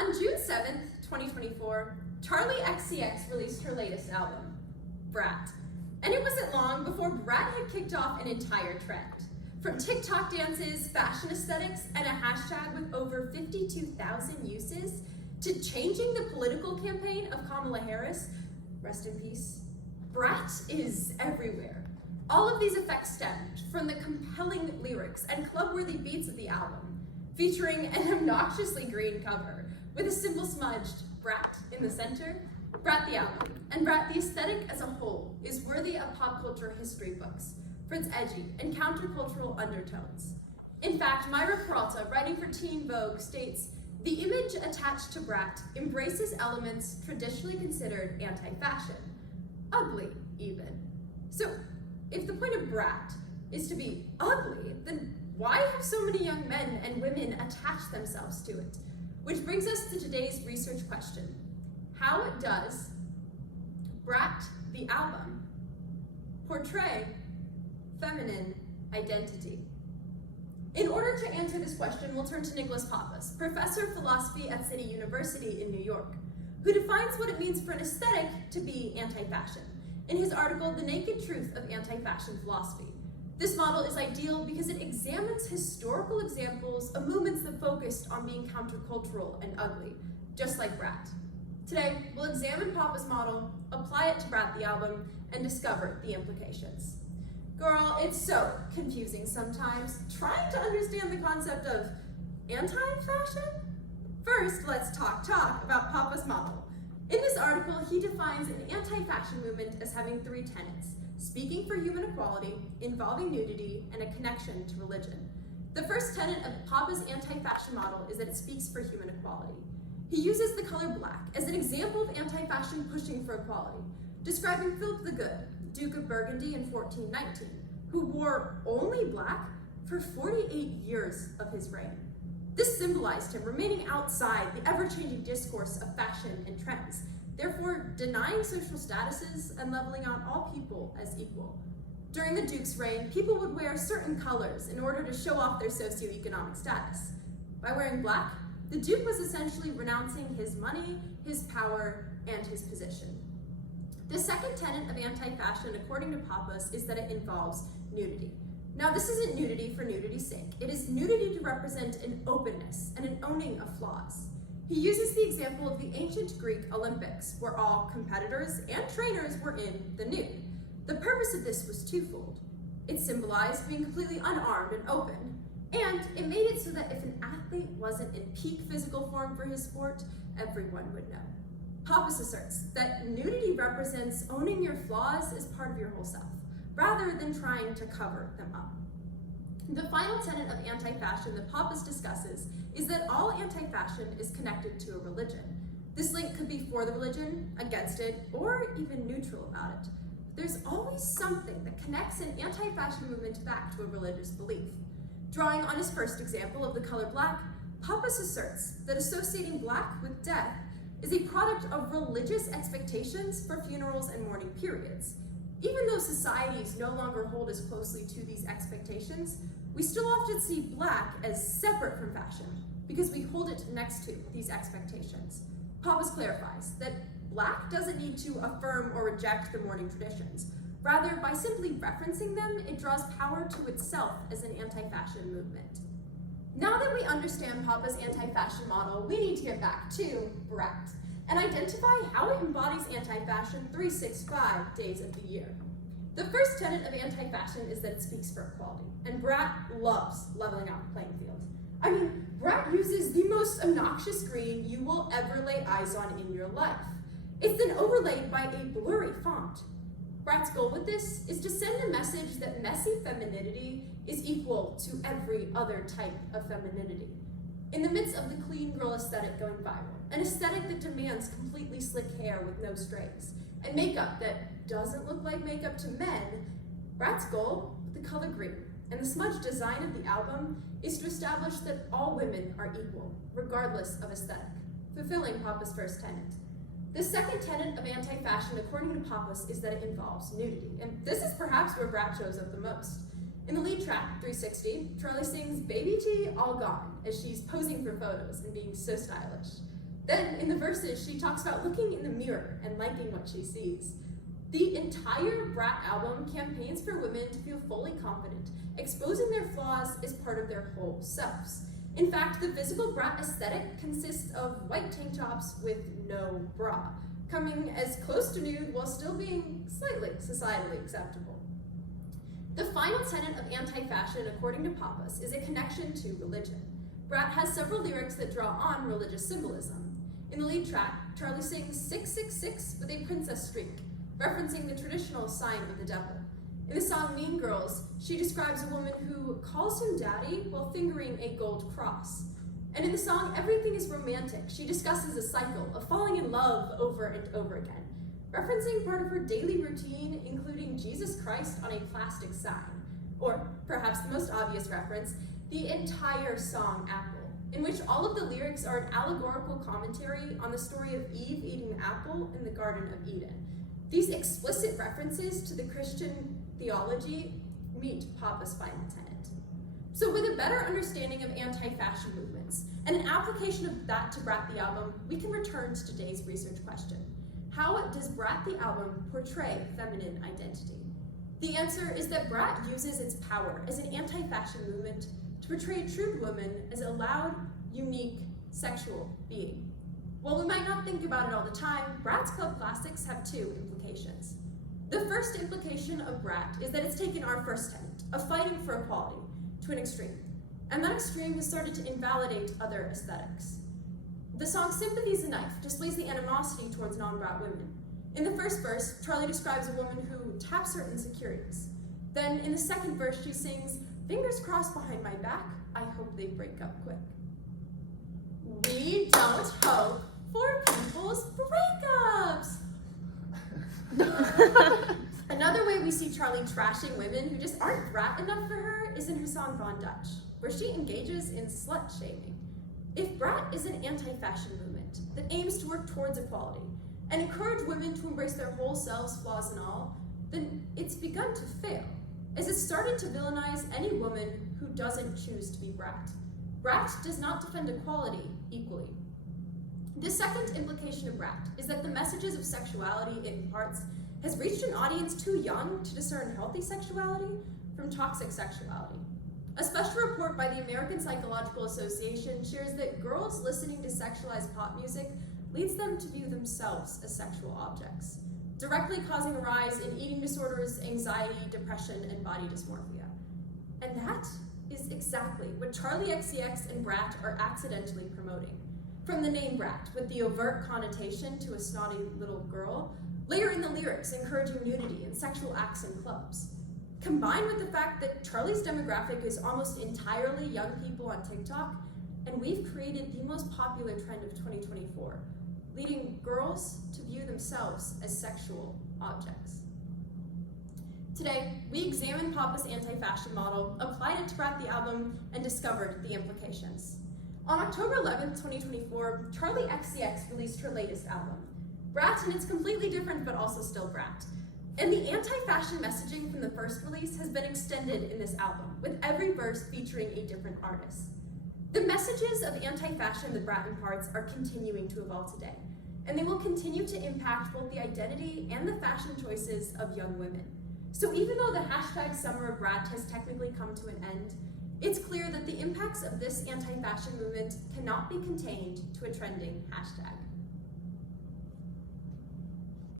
On June 7th, 2024, Charlie XCX released her latest album, Brat. And it wasn't long before Brat had kicked off an entire trend. From TikTok dances, fashion aesthetics, and a hashtag with over 52,000 uses, to changing the political campaign of Kamala Harris, rest in peace, Brat is everywhere. All of these effects stemmed from the compelling lyrics and club-worthy beats of the album, featuring an obnoxiously green cover with a simple smudged Brat in the center. Brat the album, and Brat the aesthetic as a whole, is worthy of pop culture history books for its edgy and countercultural undertones. In fact, Myra Peralta, writing for Teen Vogue, states, "The image attached to Brat embraces elements traditionally considered anti-fashion, ugly even." So, if the point of Brat is to be ugly, then why have so many young men and women attach themselves to it? Which brings us to today's research question. How does Brat, the album, portray feminine identity? In order to answer this question, we'll turn to Nicholas Pappas, professor of philosophy at City University in New York, who defines what it means for an aesthetic to be anti-fashion in his article, The Naked Truth of Anti-Fashion Philosophy. This model is ideal because it examines historical examples of movements that focused on being countercultural and ugly, just like Brat. Today, we'll examine Pappas' model, apply it to Brat the album, and discover the implications. Girl, it's so confusing sometimes, trying to understand the concept of anti-fashion. First, let's talk about Pappas' model. In this article, he defines an anti-fashion movement as having three tenets: speaking for human equality, involving nudity, and a connection to religion. The first tenet of Pappas' anti-fashion model is that it speaks for human equality. He uses the color black as an example of anti-fashion pushing for equality, describing Philip the Good, Duke of Burgundy in 1419, who wore only black for 48 years of his reign. This symbolized him remaining outside the ever-changing discourse of fashion and trends, therefore denying social statuses and leveling out all people as equal. During the Duke's reign, people would wear certain colors in order to show off their socioeconomic status. By wearing black, the Duke was essentially renouncing his money, his power, and his position. The second tenet of anti-fashion, according to Pappas, is that it involves nudity. Now, this isn't nudity for nudity's sake. It is nudity to represent an openness and an owning of flaws. He uses the example of the ancient Greek Olympics, where all competitors and trainers were in the nude. The purpose of this was twofold. It symbolized being completely unarmed and open, and it made it so that if an athlete wasn't in peak physical form for his sport, everyone would know. Pappas asserts that nudity represents owning your flaws as part of your whole self, rather than trying to cover them up. The final tenet of anti-fashion that Pappas discusses is that all anti-fashion is connected to a religion. This link could be for the religion, against it, or even neutral about it. There's always something that connects an anti-fashion movement back to a religious belief. Drawing on his first example of the color black, Pappas asserts that associating black with death is a product of religious expectations for funerals and mourning periods. Even though societies no longer hold as closely to these expectations, we still often see black as separate from fashion because we hold it next to these expectations. Pappas clarifies that black doesn't need to affirm or reject the mourning traditions. Rather, by simply referencing them, it draws power to itself as an anti-fashion movement. Now that we understand Pappas' anti-fashion model, we need to get back to Brat and identify how it embodies anti-fashion 365 days of the year. The first tenet of anti-fashion is that it speaks for equality, and Brat loves leveling out the playing field. I mean, Brat uses the most obnoxious green you will ever lay eyes on in your life. It's then overlaid by a blurry font. Brat's goal with this is to send a message that messy femininity is equal to every other type of femininity. In the midst of the clean girl aesthetic going viral, an aesthetic that demands completely slick hair with no strings, and makeup that doesn't look like makeup to men, Brat's goal with the color green and the smudge design of the album is to establish that all women are equal, regardless of aesthetic, fulfilling Pappas' first tenet. The second tenet of anti-fashion, according to Pappas, is that it involves nudity, and this is perhaps where Brat shows up the most. In the lead track, 360, Charlie sings "Baby T All Gone" as she's posing for photos and being so stylish. Then in the verses, she talks about looking in the mirror and liking what she sees. The entire Brat album campaigns for women to feel fully confident, exposing their flaws as part of their whole selves. In fact, the visible Brat aesthetic consists of white tank tops with no bra, coming as close to nude while still being slightly societally acceptable. The final tenet of anti-fashion, according to Pappas, is a connection to religion. Brat has several lyrics that draw on religious symbolism. In the lead track, Charlie sings 666 with a princess streak, referencing the traditional sign of the devil. In the song Mean Girls, she describes a woman who calls him daddy while fingering a gold cross. And in the song Everything is Romantic, she discusses a cycle of falling in love over and over again, referencing part of her daily routine, including Jesus Christ on a plastic sign, or perhaps the most obvious reference, the entire song Apple, in which all of the lyrics are an allegorical commentary on the story of Eve eating the apple in the Garden of Eden. These explicit references to the Christian theology meet Pappas' final tenet. So with a better understanding of anti-fashion movements and an application of that to Brat the album, we can return to today's research question. How does Brat the album portray feminine identity? The answer is that Brat uses its power as an anti-fashion movement to portray a true woman as a loud, unique, sexual being. While we might not think about it all the time, Brat's club classics have two implications. The first implication of Brat is that it's taken our first tenet, of fighting for equality, to an extreme. And that extreme has started to invalidate other aesthetics. The song Sympathy's a Knife displays the animosity towards non-Brat women. In the first verse, Charlie describes a woman who taps her insecurities. Then in the second verse, she sings, "Fingers crossed behind my back, I hope they break up quick." We don't hope for people's breakups. Another way we see Charlie trashing women who just aren't Brat enough for her is in her song Von Dutch, where she engages in slut shaming. If Brat is an anti-fashion movement that aims to work towards equality and encourage women to embrace their whole selves, flaws and all, then it's begun to fail, as it's started to villainize any woman who doesn't choose to be Brat. Brat does not defend equality equally. The second implication of Brat is that the messages of sexuality it imparts has reached an audience too young to discern healthy sexuality from toxic sexuality. A special report by the American Psychological Association shares that girls listening to sexualized pop music leads them to view themselves as sexual objects, directly causing a rise in eating disorders, anxiety, depression, and body dysmorphia. And that is exactly what Charlie XCX and Brat are accidentally promoting. From the name Brat, with the overt connotation to a snotty little girl, layer in the lyrics encouraging nudity and sexual acts in clubs. Combined with the fact that Charlie's demographic is almost entirely young people on TikTok, and we've created the most popular trend of 2024, leading girls to view themselves as sexual objects. Today, we examined Pappas' anti-fashion model, applied it to Brat the album, and discovered the implications. On October 11th, 2024, Charlie XCX released her latest album, Brat, and it's completely different but also still Brat. And the anti-fashion messaging from the first release has been extended in this album, with every verse featuring a different artist. The messages of anti-fashion that Brat imparts are continuing to evolve today, and they will continue to impact both the identity and the fashion choices of young women. So even though the hashtag Summer of Brat has technically come to an end, it's clear that the impacts of this anti-fashion movement cannot be contained to a trending hashtag.